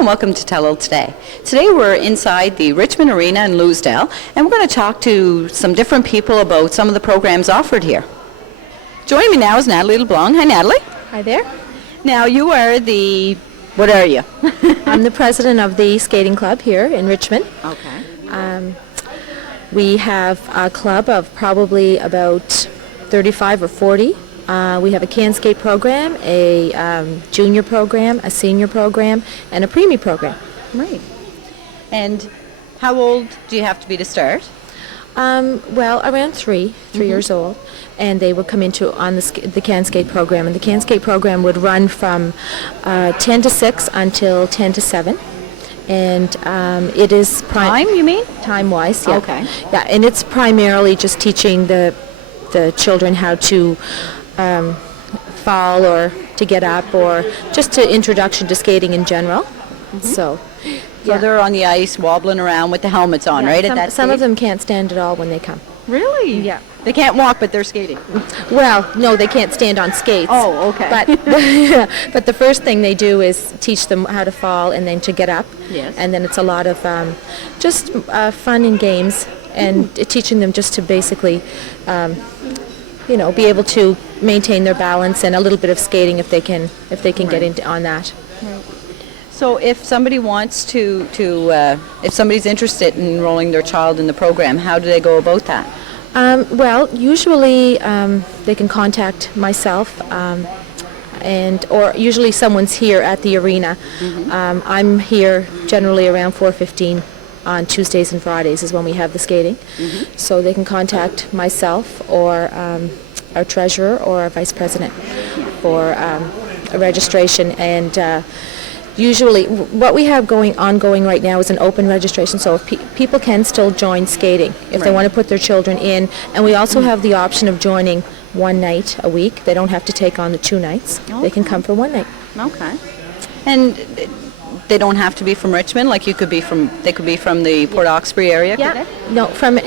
and welcome to Telile Today. Today we're inside the Richmond Arena in Louisdale, and we're going to talk to some different people about some of the programs offered here. Joining me now is Natalie LeBlanc. Hi, Natalie. Hi there. Now, you are what are you? I'm the president of the skating club here in Richmond. Okay. We have a club of probably about 35 or 40. We have a can skate program, a junior program, a senior program, and a preemie program. Right. And how old do you have to be to start? Well, around three years old, and they would come into on the can skate program, and the can skate program would run from 10 to 6 until 10 to 7. And it is Time, you mean? Time-wise, yeah. Okay. Yeah, and it's primarily just teaching the children how to fall or to get up, or just to introduction to skating in general. So They're on the ice wobbling around with the helmets on, right? Some of them can't stand at all when they come. Really? Yeah. They can't walk, but they're skating. Well, no, they can't stand on skates. Oh, okay. But the first thing they do is teach them how to fall and then to get up. Yes. And then it's a lot of just fun and games, and teaching them just to basically, be able to maintain their balance, and a little bit of skating if they can get into on that. Right. So if somebody wants to if somebody's interested in enrolling their child in the program, how do they go about that? Well, usually they can contact myself, or usually someone's here at the arena. I'm here generally around 4:15 on Tuesdays and Fridays is when we have the skating. So they can contact myself or our treasurer or our vice president for a registration. And usually what we have ongoing right now is an open registration, so if people can still join skating if they want to put their children in. And we also have the option of joining one night a week. They don't have to take on the 2 nights. Okay. They can come for one night. Okay. And they don't have to be from Richmond, like they could be from the Port Hawkesbury area, could they? No, from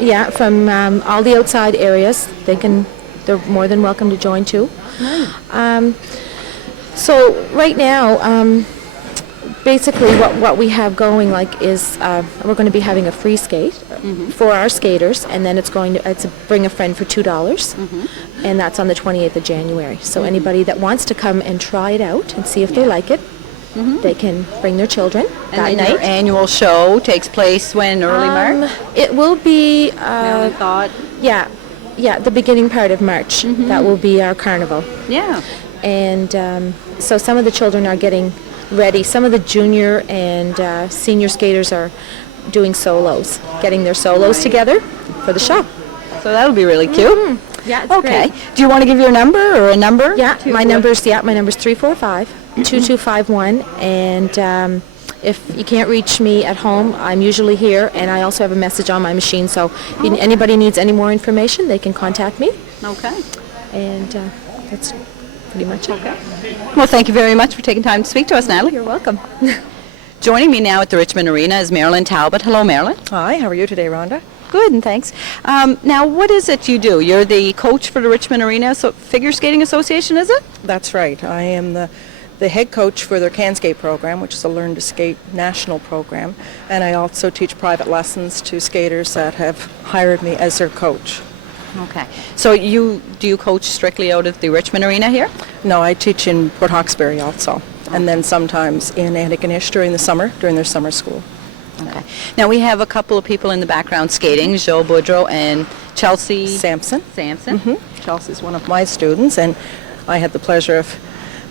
all the outside areas. They're more than welcome to join too. Right. So right now, basically what we have going is we're going to be having a free skate for our skaters, and then it's a bring a friend for $2, and that's on the 28th of January. So anybody that wants to come and try it out and see if they like it, they can bring their children that And then night. your annual show takes place when, early March? It will be the beginning part of March. That will be our carnival. Yeah. And so some of the children are getting ready. Some of the junior and senior skaters are doing solos, getting their solos together for the show. So that'll be really cute. Yeah, it's Okay. great. Do you want to give your number or a number? Yeah, my number's 345-2251, and if you can't reach me at home, I'm usually here, and I also have a message on my machine, so if anybody needs any more information, they can contact me. Okay. And that's pretty much it. Okay. Well, thank you very much for taking time to speak to us, Natalie. You're welcome. Joining me now at the Richmond Arena is Marilyn Talbot. Hello, Marilyn. Hi, how are you today, Rhonda? Good, and thanks. Now, what is it you do? You're the coach for the Richmond Arena Figure Skating Association, is it? That's right. I am the head coach for their Can Skate program, which is a Learn to Skate national program, and I also teach private lessons to skaters that have hired me as their coach. Okay. So do you coach strictly out of the Richmond Arena here? No, I teach in Port Hawkesbury also, and then sometimes in Antigonish during their summer school. Okay. Now we have a couple of people in the background skating, Gilles Boudreau and Chelsea Samson. Samson. Chelsea's one of my students, and I had the pleasure of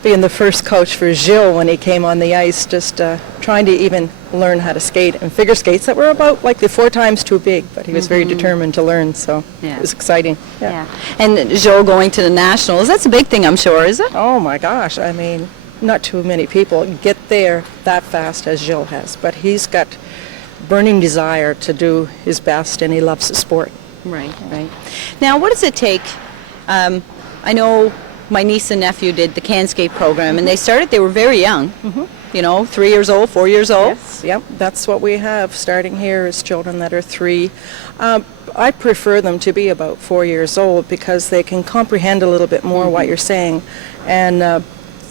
being the first coach for Gilles when he came on the ice, just trying to even learn how to skate and figure skates that were about like 4 times too big, but he was very determined to learn, so it was exciting. Yeah. And Gilles going to the Nationals, that's a big thing, I'm sure, is it? Oh my gosh, I mean, not too many people get there that fast as Gilles has, but he's got burning desire to do his best, and he loves the sport. Right. Now, what does it take? I know my niece and nephew did the Can Skate program, and they were very young, 3 years old, 4 years old. Yes, yep, that's what we have starting here is children that are 3. I prefer them to be about 4 years old because they can comprehend a little bit more what you're saying, and the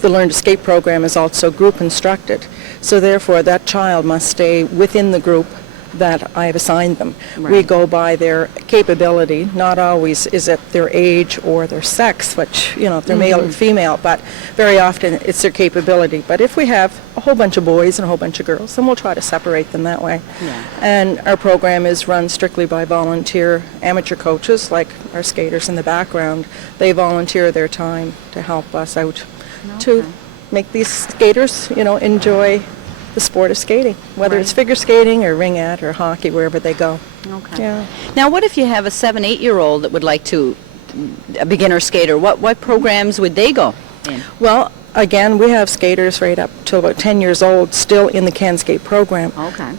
Learn to Skate program is also group instructed. So therefore, that child must stay within the group that I have assigned them. We Right. go by their capability. Not always is it their age or their sex, which, if they're male or female, but very often it's their capability. But if we have a whole bunch of boys and a whole bunch of girls, then we'll try to separate them that way. Yeah. And our program is run strictly by volunteer amateur coaches, like our skaters in the background. They volunteer their time to help us out to make these skaters, enjoy the sport of skating, whether it's figure skating or ringette or hockey, wherever they go. Okay. Yeah. Now, what if you have a 7, 8-year-old that would like to, a beginner skater, what programs would they go in? Well, again, we have skaters right up till about 10 years old still in the Can Skate program. Okay.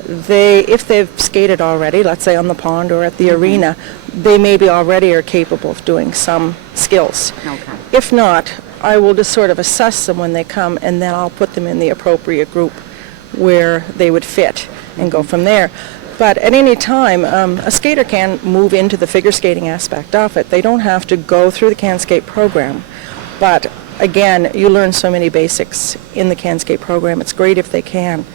If they've skated already, let's say on the pond or at the arena, they maybe already are capable of doing some skills. Okay. If not, I will just sort of assess them when they come, and then I'll put them in the appropriate group where they would fit and go from there. But at any time, a skater can move into the figure skating aspect of it. They don't have to go through the Can Skate program. But again, you learn so many basics in the Can Skate program. It's great if they can.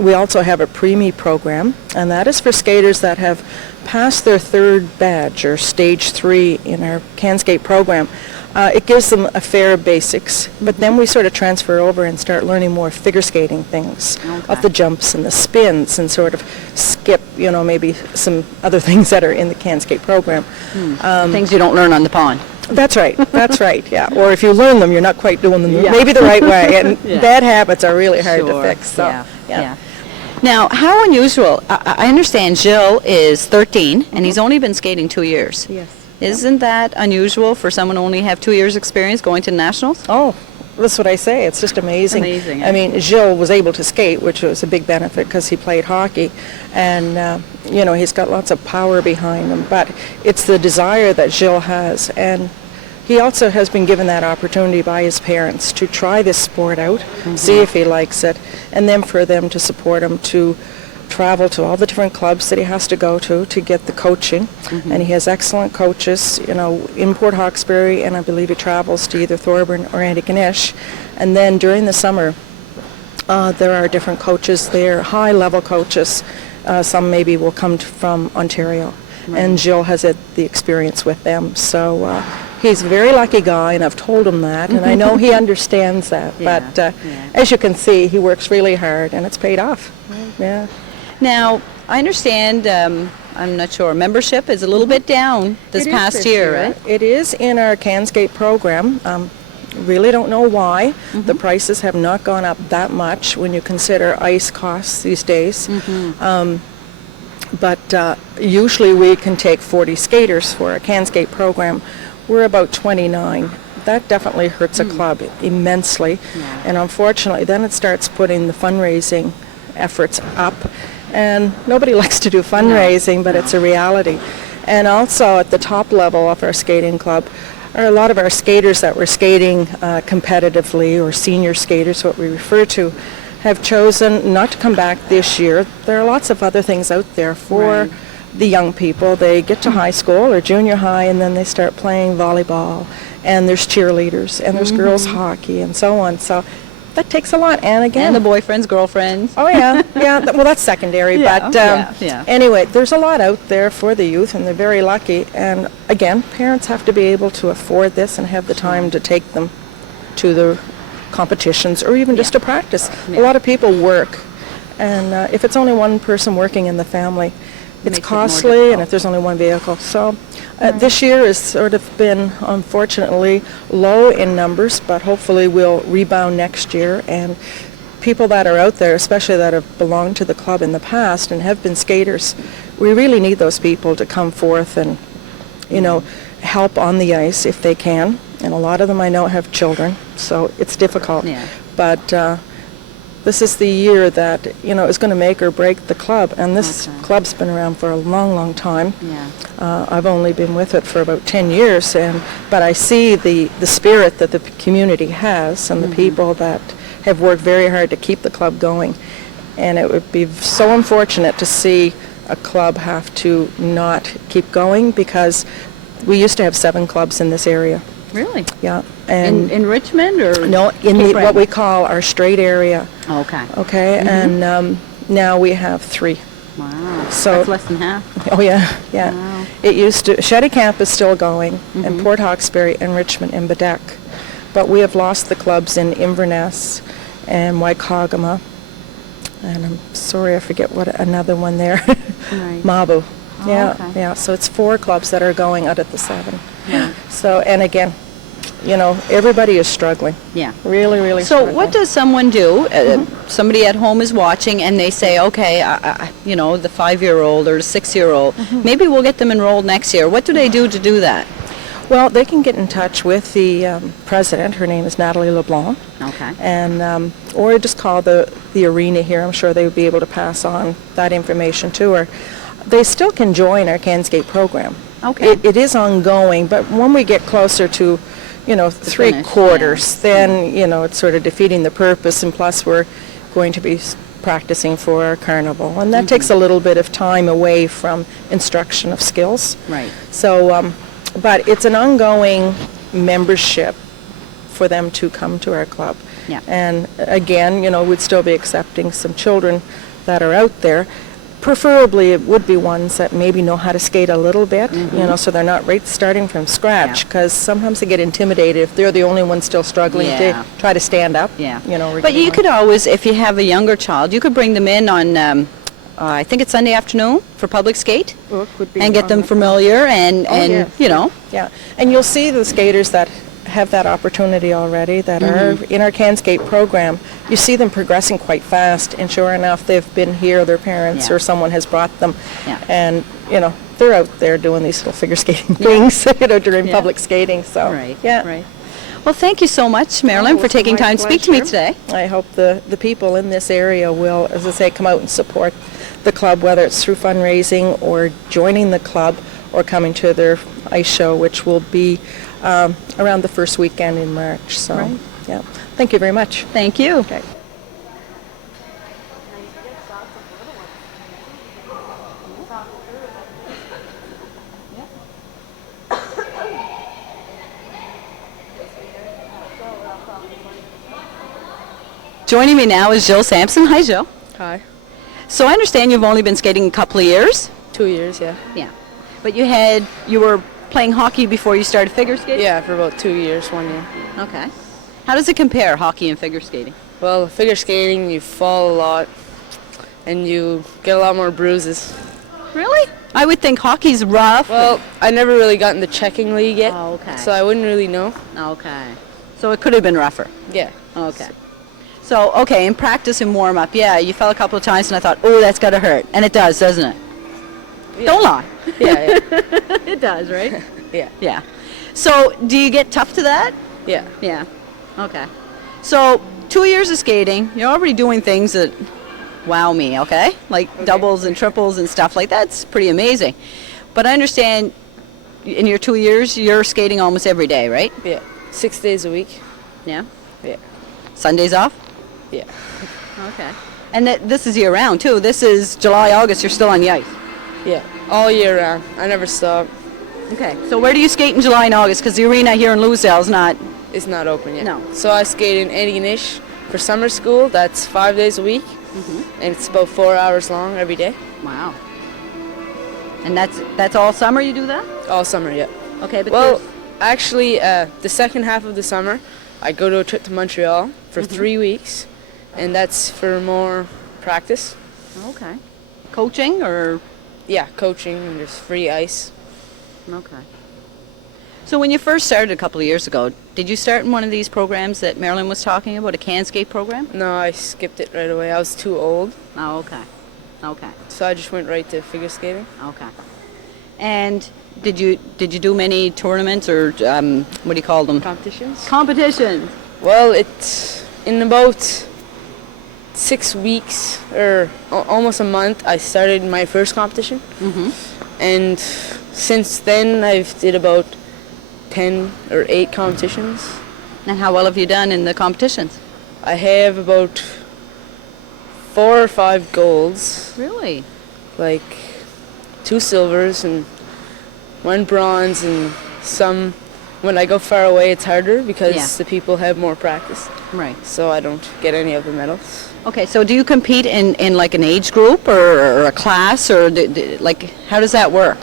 We also have a pre-me program, and that is for skaters that have passed their 3rd badge or stage 3 in our Can Skate program. It gives them a fair basics, but then we sort of transfer over and start learning more figure skating things of the jumps and the spins, and sort of skip, maybe some other things that are in the Can Skate program. Things you don't learn on the pond. That's right. That's right. Yeah. Or if you learn them, you're not quite doing them maybe the right way, and bad habits are really hard to fix. So, yeah. Now, how unusual, I understand Gilles is 13, and he's only been skating 2 years. Yes. Isn't that unusual for someone to only have 2 years experience going to nationals? Oh, that's what I say. It's just amazing. Amazing, I mean, Gilles was able to skate, which was a big benefit because he played hockey, and he's got lots of power behind him. But it's the desire that Gilles has, and he also has been given that opportunity by his parents to try this sport out, see if he likes it, and then for them to support him to travel to all the different clubs that he has to go to get the coaching. And he has excellent coaches, in Port Hawkesbury, and I believe he travels to either Thorburn or Antigonish. And then during the summer, there are different coaches there, high-level coaches. Some maybe will come from Ontario. And Gilles has had the experience with them. So he's a very lucky guy, and I've told him that, and I know he understands that. But as you can see, he works really hard, and it's paid off. Yeah. Now, I understand, I'm not sure, membership is a little bit down this past year, right? It is in our Can Skate program. Really don't know why. The prices have not gone up that much when you consider ice costs these days. But usually we can take 40 skaters for a Can Skate program. We're about 29. That definitely hurts a club immensely. And unfortunately, then it starts putting the fundraising efforts up. And nobody likes to do fundraising, but it's a reality. And also at the top level of our skating club are a lot of our skaters that were skating competitively, or senior skaters, what we refer to, have chosen not to come back this year. There are lots of other things out there for the young people. They get to high school or junior high, and then they start playing volleyball, and there's cheerleaders, and there's girls hockey, and so on. So that takes a lot. And again, And the boyfriends, girlfriends. oh yeah, well, that's secondary. But anyway, there's a lot out there for the youth, and they're very lucky. And again, parents have to be able to afford this and have the time to take them to the competitions, or even just to practice. A lot of people work, and if it's only one person working in the family, it's Makes it more costly, and difficult. if there's only one vehicle. So this year has sort of been, unfortunately, low in numbers, but hopefully we'll rebound next year. And people that are out there, especially that have belonged to the club in the past and have been skaters, we really need those people to come forth and, help on the ice if they can. And a lot of them I know have children, so it's difficult. Yeah. But this is the year that, is going to make or break the club. And this club's been around for a long, long time. Yeah. I've only been with it for about 10 years, but I see the spirit that the community has, and the people that have worked very hard to keep the club going. And it would be so unfortunate to see a club have to not keep going, because we used to have 7 clubs in this area, Really? Yeah. And In Richmond or? no, in Cape what Breton? we call our straight area. Okay. Okay, and now we have 3. Wow. So- That's less than half. Oh yeah, yeah. Wow. It used to. Shetty Camp is still going, and Port Hawkesbury and Richmond and Bedeck, but we have lost the clubs in Inverness and Waikagama, and I'm sorry I forget what another one there. Right. Mabu. Oh, Yeah, okay. yeah. So it's 4 clubs that are going out of the 7. Yeah. So, and again, you know, everybody is struggling. Yeah. Really, really So struggling. what does someone do? Somebody at home is watching and they say, okay, you know, the 5-year-old or the 6-year-old, maybe we'll get them enrolled next year. What do they do to do that? Well, they can get in touch with the president. Her name is Natalie LeBlanc. Okay. And or just call the arena here. I'm sure they would be able to pass on that information to her. They still can join our CanScape program. Okay. It is ongoing, but when we get closer to, you know, finish, 3/4, then, you know, it's sort of defeating the purpose, and plus we're going to be practicing for our carnival. And that takes a little bit of time away from instruction of skills. Right. So, but it's an ongoing membership for them to come to our club. Yeah. And again, you know, we'd still be accepting some children that are out there. Preferably, it would be ones that maybe know how to skate a little bit, you know, so they're not starting from scratch, Yeah. because sometimes they get intimidated if they're the only one still struggling Yeah. to try to stand up. Yeah. You know. But you could always, if you have a younger child, you could bring them in on, I think it's Sunday afternoon for public skate and get them familiar and yeah. you know. Yeah, and you'll see the skaters that have that opportunity already that are in our CanScape program. You see them progressing quite fast, and sure enough, they've been here, their parents Yeah. or someone has brought them, Yeah. and you know, they're out there doing these little figure skating things, you know, during Yeah. public skating. So Right. yeah. Right. Well, thank you so much, Marilyn, Oh, for it's taking my time to speak to me pleasure. today. I hope the people in this area will, as I say, come out and support the club, whether it's through fundraising or joining the club or coming to their ice show, which will be around the first weekend in March. So, Right. yeah. Thank you very much. Thank you. Okay. Joining me now is Gilles Samson. Hi, Gilles. Hi. So I understand you've only been skating a couple of years. 2 years, yeah. Yeah. But you were playing hockey before you started figure skating? Yeah, for about 2 years, 1 year. Okay. How does it compare, hockey and figure skating? Well, figure skating, you fall a lot, and you get a lot more bruises. Really? I would think hockey's rough. Well, I never really got in the checking league yet, Oh, okay. so I wouldn't really know. Okay. So it could have been rougher. Yeah. Okay. So, okay, in practice and warm-up, yeah, you fell a couple of times and I thought, oh, that's got to hurt. And it does, doesn't it? Yeah. Don't lie. Yeah, It does, right? yeah, Yeah. So, do you get tough to that? yeah. Yeah. Okay. So, 2 years of skating, you're already doing things that wow me, okay? Like doubles and triples and stuff like that. That's pretty amazing. But I understand in your 2 years, you're skating almost every day, right? Yeah. 6 days a week. Yeah. Yeah. Sundays off? Yeah. Okay. And this is year-round, too. This is July, August, you're still on the ice. Yeah. All year round. I never stop. Okay. So where do you skate in July and August? Because the arena here in Louisdale is not... It's not open yet. No. So I skate in Antigonish for summer school. That's 5 days a week, and it's about 4 hours long every day. Wow. And that's all summer you do that? All summer, yeah. Okay, but Well, there's- actually, the second half of the summer, I go to a trip to Montreal for 3 weeks, and that's for more practice. Okay. Coaching or... Yeah, coaching and just free ice. Okay. So when you first started a couple of years ago, did you start in one of these programs that Marilyn was talking about, a CanScape program? No, I skipped it right away. I was too old, Oh, okay. Okay. so I just went right to figure skating. Okay. And did you do many tournaments or what do you call them? Competitions? Competitions. Well, it's in about 6 weeks or almost a month. I started my first competition, and since then I've did about 10 or 8 competitions. And how well have you done in the competitions? I have about 4 or 5 golds, Really? like 2 silvers and 1 bronze and some when I go far away, it's harder because Yeah. the people have more practice. Right. So I don't get any of the medals. Okay, so do you compete in like an age group or a class, or like how does that work?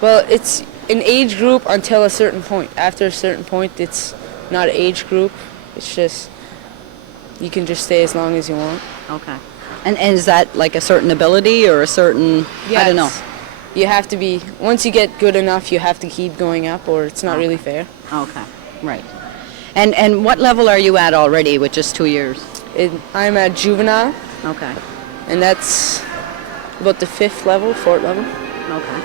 Well, it's an age group until a certain point. After a certain point, it's not an age group. It's just, you can just stay as long as you want. Okay. And is that like a certain ability or a certain, I don't know. Yes. You have to be, once you get good enough, you have to keep going up or it's not really fair. Okay, right. And what level are you at already with just 2 years? I'm at juvenile, Okay, and that's about the 4th level. okay.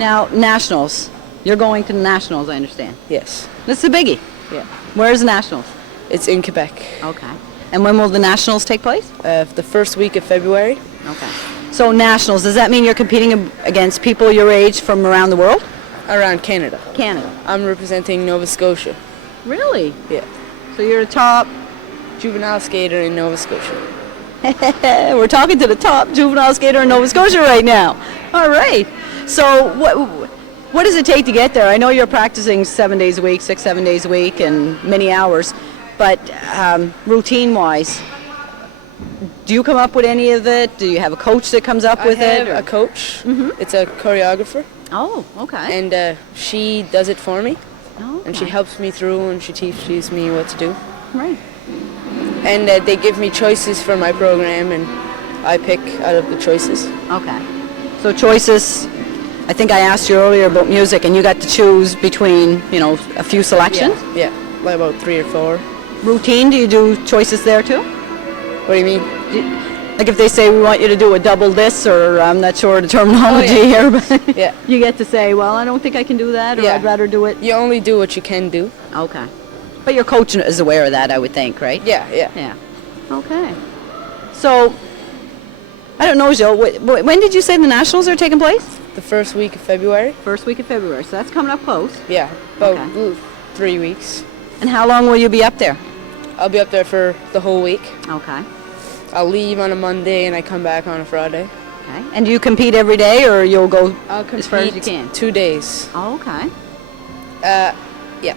Now, nationals. You're going to the nationals, I understand. Yes. This is a biggie. Yeah. Where's the nationals? It's in Quebec. Okay. And when will the nationals take place? The first week of February. Okay. So nationals, does that mean you're competing against people your age from around the world? Around Canada. Canada. I'm representing Nova Scotia. Really? Yeah. So you're a top, Juvenile skater in Nova Scotia. we're talking to the top juvenile skater in Nova Scotia right now. All right. So what does it take to get there? I know you're practicing 7 days a week, 6-7 days a week, and many hours, but routine-wise, do you come up with any of it? Do you have a coach that comes up with I it? have a coach. It's a choreographer, Oh, okay. and she does it for me, Oh, and she okay. helps me through, and she teaches me what to do. Right. And they give me choices for my program, and I pick out of the choices. Okay. So choices, I think I asked you earlier about music, and you got to choose between, a few selections. Yeah, like about 3 or 4. Routine, do you do choices there too? What do you mean? Like if they say we want you to do a double this, or I'm not sure the terminology here, but Yeah. you get to say, well, I don't think I can do that, or Yeah. I'd rather do it. You only do what you can do. Okay. But your coach is aware of that, I would think, right? Yeah, yeah. Yeah. Okay. So, I don't know, Gilles, when did you say the Nationals are taking place? The first week of February. First week of February, so that's coming up close. Yeah, about Okay. 3 weeks. And how long will you be up there? I'll be up there for the whole week. Okay. I'll leave on a Monday and I come back on a Friday. Okay. And do you compete every day, or you'll go I'll as far as you can? 2 days. Oh, okay. Yeah.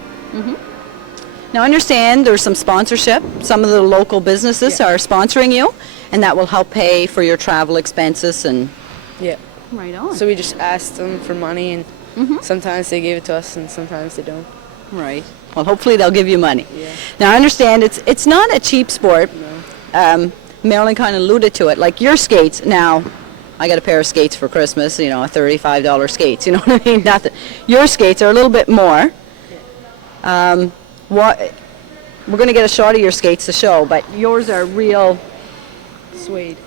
Now, understand there's some sponsorship. Some of the local businesses Yeah. are sponsoring you, and that will help pay for your travel expenses and... Yeah. Right on. So we just asked them for money, and sometimes they give it to us and sometimes they don't. Right. Well, hopefully they'll give you money. Yeah. Now, I understand it's not a cheap sport. Marilyn kind of alluded to it. Like your skates, now, I got a pair of skates for Christmas, a $35 skates, you know what I mean? Nothing. Your skates are a little bit more. We're going to get a shot of your skates to show, but yours are real, Suede.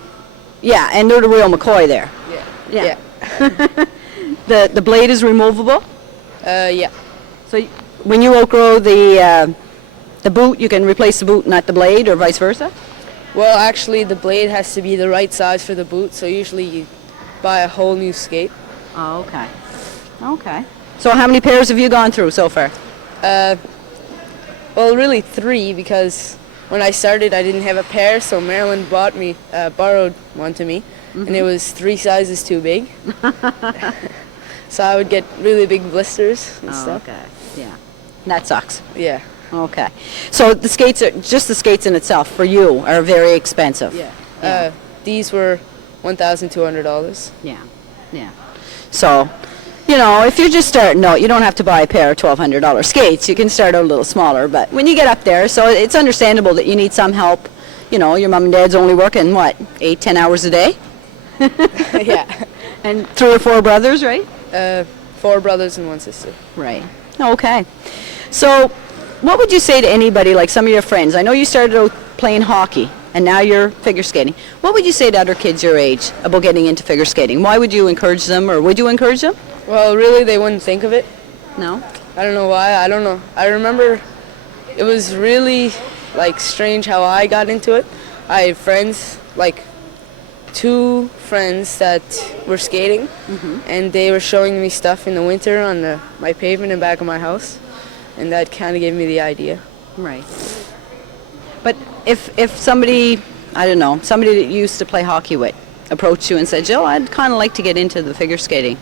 yeah, and they're the real McCoy there. Yeah. Yeah. The blade is removable, Yeah. so when you outgrow the boot, you can replace the boot, not the blade, or vice versa? Well, actually, the blade has to be the right size for the boot, so usually you buy a whole new skate. Oh, okay. Okay. So how many pairs have you gone through so far? Well, really 3, because when I started, I didn't have a pair, so Marilyn borrowed one to me, and it was 3 sizes too big. So I would get really big blisters and stuff. Okay. Yeah. That sucks. Yeah. Okay. So the skates are just the skates in itself for you are very expensive. Yeah. Yeah. These were $1,200. Yeah. Yeah. So, if you're just starting out, you don't have to buy a pair of $1,200 skates. You can start out a little smaller, but when you get up there, so it's understandable that you need some help. Your mom and dad's only working 8-10 hours a day, Yeah. and 3 or 4 brothers, right? 4 brothers and 1 sister. Right. Okay. So, what would you say to anybody, like some of your friends? I know you started out playing hockey, and now you're figure skating. What would you say to other kids your age about getting into figure skating? Why would you encourage them, or would you encourage them? Well, really, they wouldn't think of it. No? I don't know why. I don't know. I remember it was really, strange how I got into it. I have friends, 2 friends that were skating, and they were showing me stuff in the winter on my pavement in back of my house, and that kind of gave me the idea. Right. But if somebody, I don't know, somebody that you used to play hockey with approached you and said, Jill, I'd kind of like to get into the figure skating,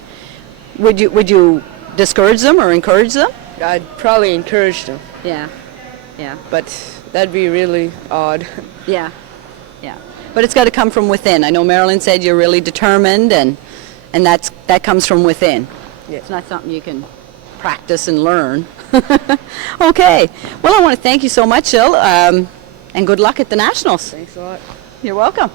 would you discourage them or encourage them? I'd probably encourage them, Yeah. Yeah. but that'd be really odd. Yeah. Yeah. But it's got to come from within. I know Marilyn said you're really determined, and that comes from within. Yeah. It's not something you can practice and learn. Okay. Well, I want to thank you so much, Gilles, and good luck at the Nationals. Thanks a lot. You're welcome.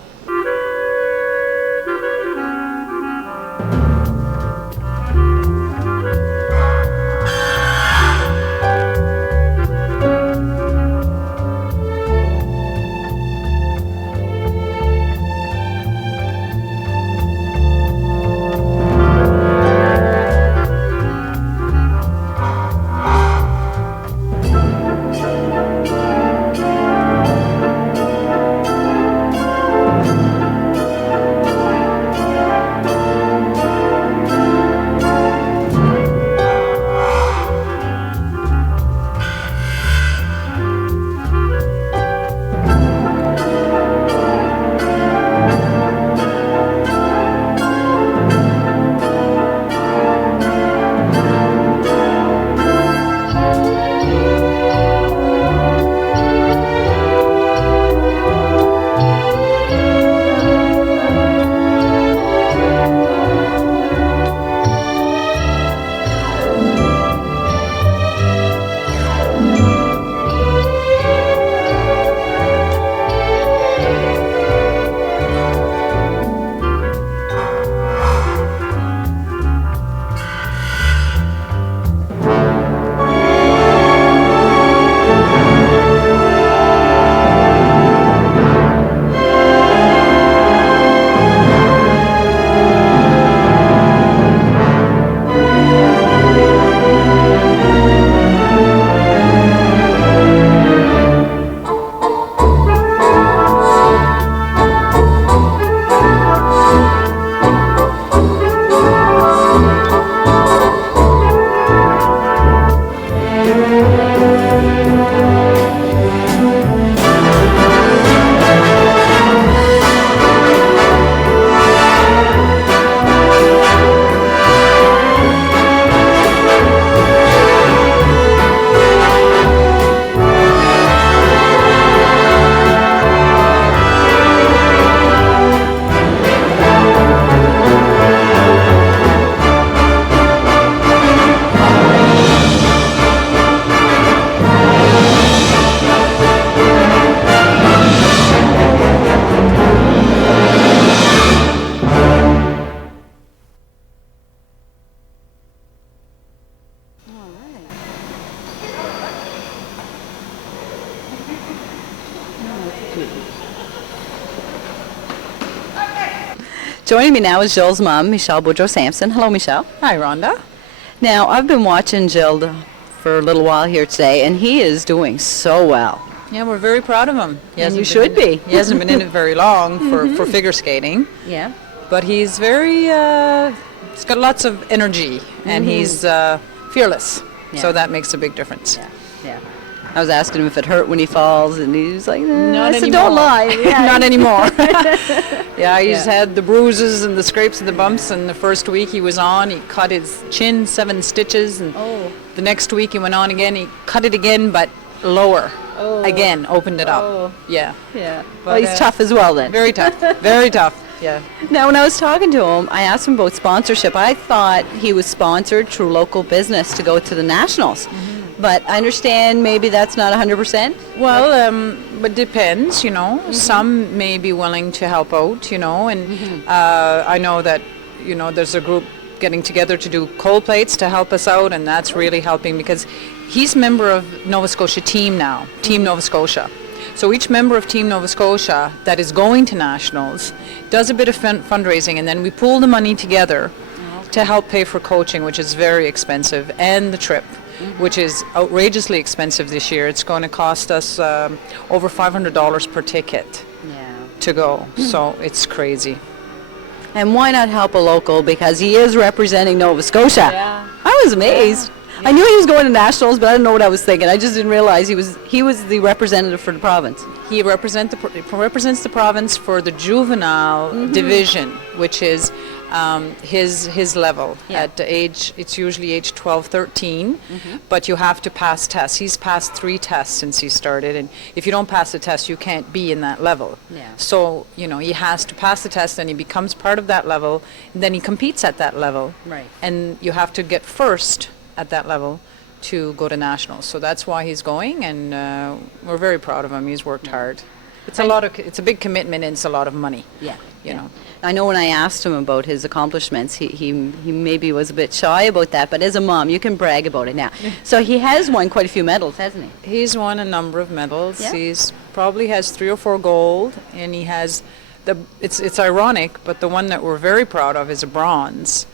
Joining me now is Gilles' mom, Michelle Boudreau Samson. Hello, Michelle. Hi, Rhonda. Now, I've been watching Gilles for a little while here today, and he is doing so well. Yeah, we're very proud of him. And you should be. He hasn't been in it very long for figure skating, Yeah. but he's very, he's got lots of energy, and he's fearless, Yeah. so that makes a big difference. Yeah. Yeah. I was asking him if it hurt when he falls, and he was like, Not I said, anymore. don't lie. Yeah. Not anymore. Yeah, he's Yeah. had the bruises and the scrapes and the bumps, and the first week he was on, he cut his chin 7 stitches, and Oh. the next week he went on again, he cut it again, but lower. Oh. Again, opened it up. Oh. Yeah. Yeah. But, Well, he's tough as well then. Very tough. Very tough. Yeah. Now, when I was talking to him, I asked him about sponsorship. I thought he was sponsored through local business to go to the Nationals. But I understand maybe that's not 100%. Well, but depends, you know. Some may be willing to help out, you know, and I know that, you know, there's a group getting together to do cold plates to help us out, and that's really helping because he's a member of Nova Scotia team now, Team Nova Scotia. So each member of Team Nova Scotia that is going to Nationals does a bit of fundraising, and then we pool the money together to help pay for coaching, which is very expensive, and the trip, which is outrageously expensive this year. It's going to cost us over $500 per ticket Yeah. to go, so it's crazy. And why not help a local? Because he is representing Nova Scotia. Yeah. I was amazed. I knew he was going to nationals, but I didn't know what I was thinking. I just didn't realize he was the representative for the province. He represents the province for the juvenile division, which is his level. Yeah. At the age, it's usually age 12, 13, but you have to pass tests. He's passed 3 tests since he started, and if you don't pass the test, you can't be in that level. Yeah. So, he has to pass the test, and he becomes part of that level, and then he competes at that level. Right. And you have to get first at that level to go to nationals. So that's why he's going, and we're very proud of him. He's worked hard. It's a big commitment, and it's a lot of money. Yeah. You know. I know when I asked him about his accomplishments, he maybe was a bit shy about that, but as a mom, you can brag about it now. So he has won quite a few medals, hasn't he? He's won a number of medals. Yeah. He's probably has 3 or 4 gold, and he has it's ironic, but the one that we're very proud of is a bronze.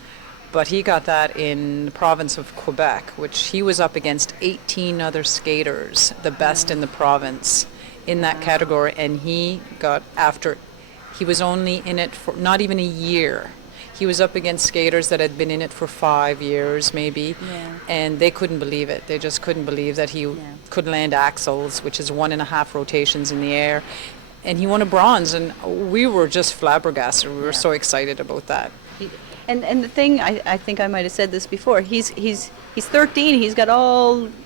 But he got that in the province of Quebec, which he was up against 18 other skaters, the best in the province in that category, and he was only in it for not even a year. He was up against skaters that had been in it for 5 years maybe, and they couldn't believe it. They just couldn't believe that he could land axles, which is 1.5 rotations in the air, and he won a bronze, and we were just flabbergasted. We were so excited about that. And the thing, I think I might have said this before, he's 13, he's got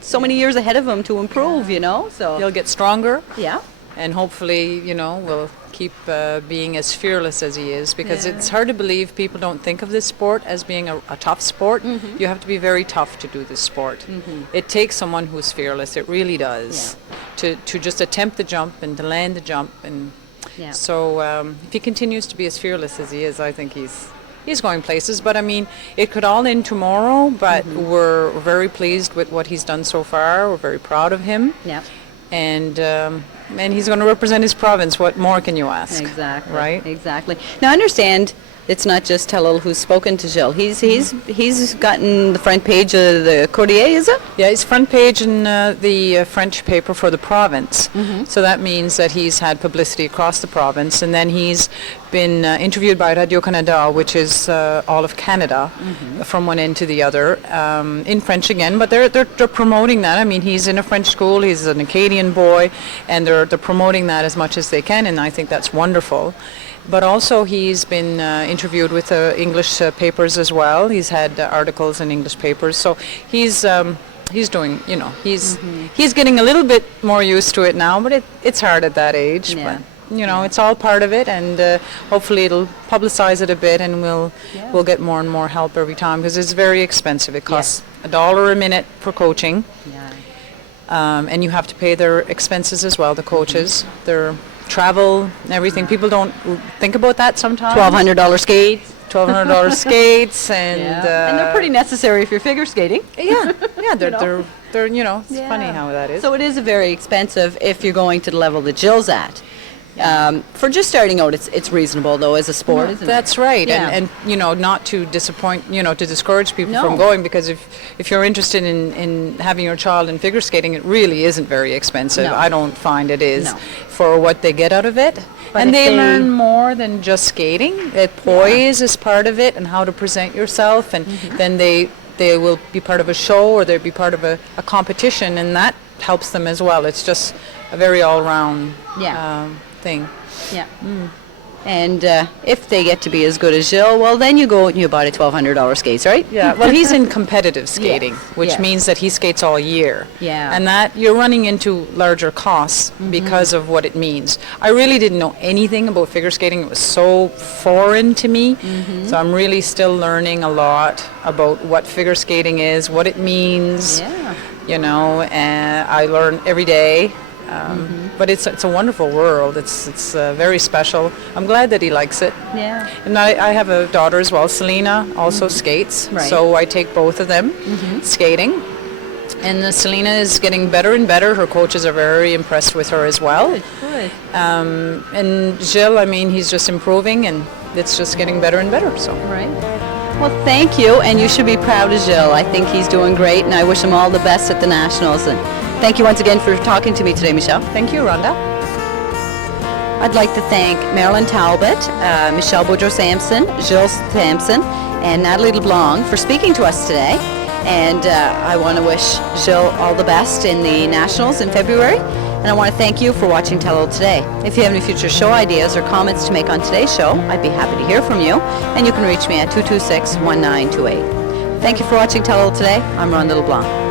so many years ahead of him to improve, so. He'll get stronger. Yeah. And hopefully, will keep being as fearless as he is, because it's hard to believe people don't think of this sport as being a tough sport. You have to be very tough to do this sport. It takes someone who's fearless, it really does, to just attempt the jump and to land the jump. And so if he continues to be as fearless as he is, I think he's going places. But I mean, it could all end tomorrow, but we're very pleased with what he's done so far. We're very proud of him. Yeah. And he's going to represent his province. What more can you ask? Exactly. Right? Exactly. Now, I understand it's not just Telile who's spoken to Gilles. He's gotten the front page of the Courrier, is it? Yeah, he's front page in the French paper for the province. So that means that he's had publicity across the province, and then he's been interviewed by Radio-Canada, which is all of Canada, from one end to the other, in French again. But they're promoting that. I mean, he's in a French school. He's an Acadian boy, and they're promoting that as much as they can, and I think that's wonderful. But also he's been interviewed with English papers as well. He's had articles in English papers. So he's doing, he's getting a little bit more used to it now, but it's hard at that age. Yeah. But, it's all part of it, and hopefully it'll publicize it a bit, and we'll get more and more help every time, because it's very expensive. It costs $1 a minute for coaching. Yeah. And you have to pay their expenses as well, the coaches, their travel, everything. People don't think about that sometimes. $1,200 skates. $1,200 skates, and and they're pretty necessary if you're figure skating. They're it's funny how that is. So it is very expensive if you're going to the level that Gilles at. For just starting out, it's reasonable though as a sport, isn't it? That's right, Yeah. and not to disappoint, to discourage people No. from going, because if you're interested in having your child in figure skating, it really isn't very expensive. No. I don't find it is No. for what they get out of it. But And if they they- learn more than just skating. Poise is part of it, and how to present yourself, and then they will be part of a show, or they'll be part of a competition, and that helps them as well. It's just a very all-round thing. Yeah. And if they get to be as good as Gilles, well, then you go and you buy the $1,200 skates, right? Yeah, well, he's in competitive skating, which yes. means that he skates all year. Yeah. And that you're running into larger costs because of what it means. I really didn't know anything about figure skating. It was so foreign to me. So I'm really still learning a lot about what figure skating is, what it means. Yeah. And I learn every day. But it's a wonderful world. It's very special. I'm glad that he likes it. Yeah. And I have a daughter as well. Selena also skates. Right. So I take both of them skating. And Selena is getting better and better. Her coaches are very impressed with her as well. Good. And Gilles, I mean, he's just improving, and it's just getting better and better. So. Right. Well, thank you, and you should be proud of Gilles. I think he's doing great, and I wish him all the best at the Nationals. And thank you once again for talking to me today, Michelle. Thank you, Rhonda. I'd like to thank Marilyn Talbot, Michelle Boudreau-Samson, Gilles Samson, and Natalie LeBlanc for speaking to us today. And I want to wish Gilles all the best in the Nationals in February. And I want to thank you for watching Telile Today. If you have any future show ideas or comments to make on today's show, I'd be happy to hear from you. And you can reach me at 226-1928. Thank you for watching Telile Today. I'm Rhonda LeBlanc.